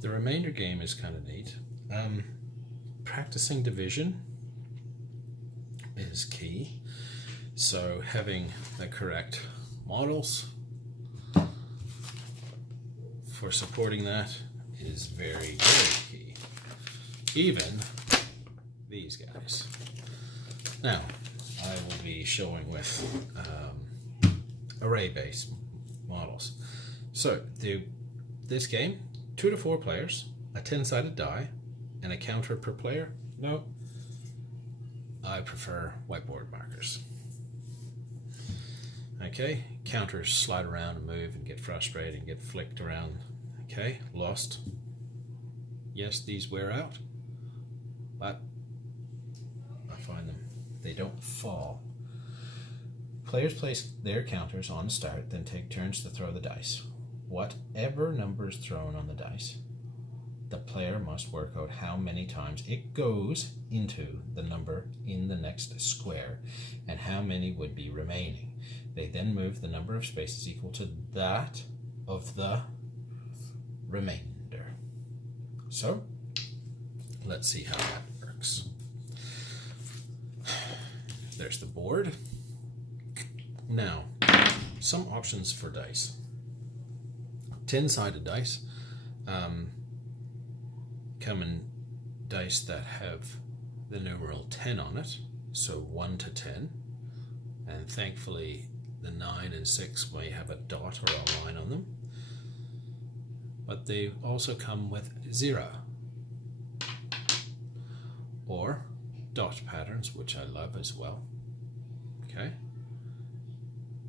The remainder game is kind of neat. Practicing division is key. So having the correct models for supporting that is very, very key. Even these guys. Now, I will be showing with array-based models. So, this game, 2 to 4 players, a 10-sided die, and a counter per player. No, I prefer whiteboard markers. Okay, counters slide around and move and get frustrated and get flicked around. Okay, lost. Yes, these wear out, but I find they don't fall. Players place their counters on the start, then take turns to throw the dice. Whatever number is thrown on the dice, the player must work out how many times it goes into the number in the next square and how many would be remaining. They then move the number of spaces equal to that of the remainder. So, let's see how that works. There's the board. Now, some options for dice. 10-sided dice come in dice that have the numeral 10 on it, so 1 to 10, and thankfully the 9 and 6 may have a dot or a line on them, but they also come with 0 or dot patterns, which I love as well. Okay,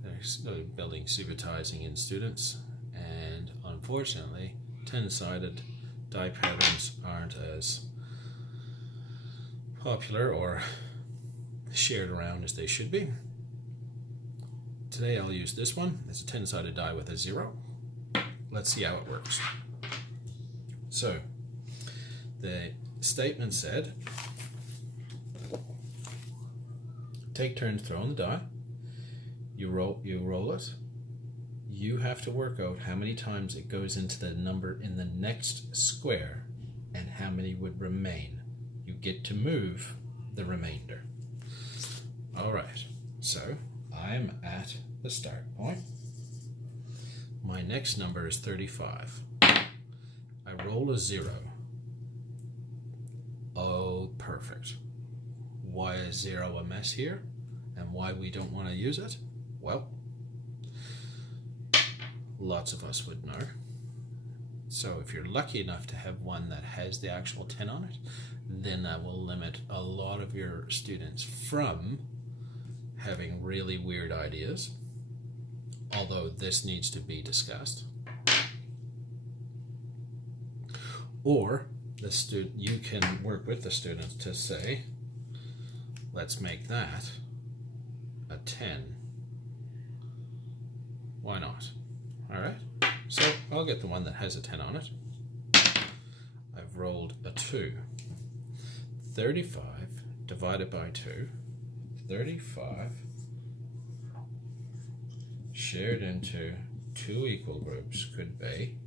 they're building subitizing in students, and unfortunately 10-sided die patterns aren't as popular or shared around as they should be. Today I'll use this one. It's a 10-sided die with a 0. Let's see how it works. So the statement said, take turns throwing the die. You roll it. You have to work out how many times it goes into the number in the next square and how many would remain. You get to move the remainder. All right, so I'm at the start point. My next number is 35. I roll a 0. Oh, perfect. Why is 0 a mess here? And why we don't want to use it? Well, lots of us would know. So if you're lucky enough to have one that has the actual 10 on it, then that will limit a lot of your students from having really weird ideas, although this needs to be discussed. Or you can work with the students to say, let's make that a 10. Why not? All right, so I'll get the one that has a 10 on it. I've rolled a 2. 35 divided by 2. 35 shared into 2 equal groups could be,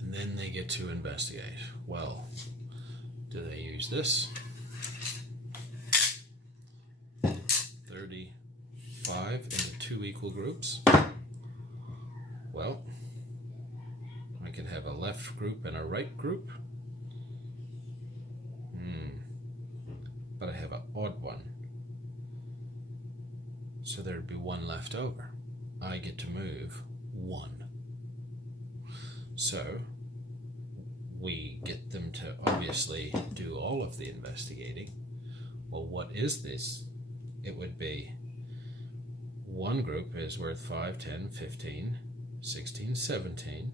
and then they get to investigate. Well, do they use this? 35 into 2 equal groups. Well, I can have a left group and a right group. But I have an odd one. So there'd be 1 left over. I get to move 1. So we get them to obviously do all of the investigating. Well, what is this? It would be 1 group is worth 5, 10, 15, 16, 17.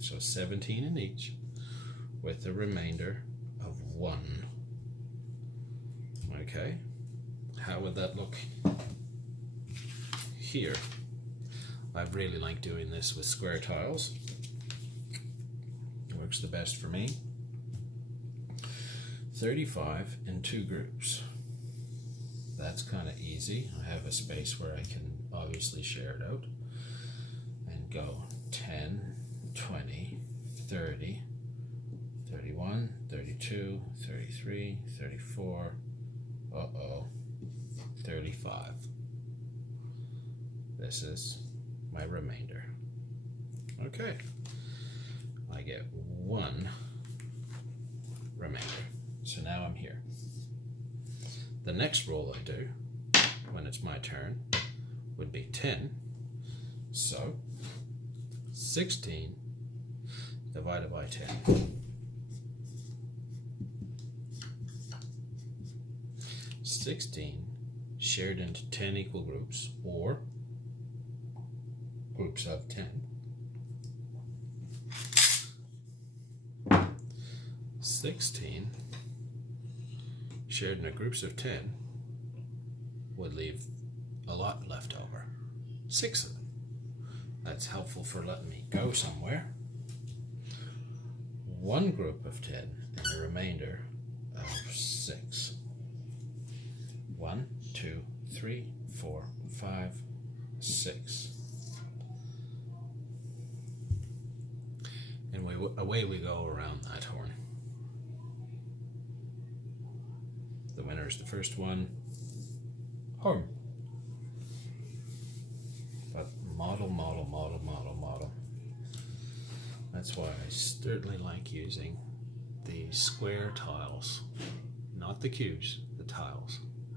So 17 in each, with the remainder of 1. Okay, how would that look here? I really like doing this with square tiles. It works the best for me. 35 in 2 groups. That's kind of easy. I have a space where I can obviously share it out. And go 10, 20, 30, 31, 32, 33, 34, 35. This is my remainder. Okay, I get 1 remainder. So now I'm here. The next roll I do, when it's my turn, would be 10. So 16 divided by 10. 16 shared into 10 equal groups, or groups of 10. 16 shared into groups of 10 would leave a lot left over. 6 of them. That's helpful for letting me go somewhere. 1 group of 10 and the remainder of 6. 1, 2, 3, 4, 5, 6. And away we go around that horn. The winner is the first one. Horn. But model. That's why I certainly like using the square tiles, not the cubes, the tiles.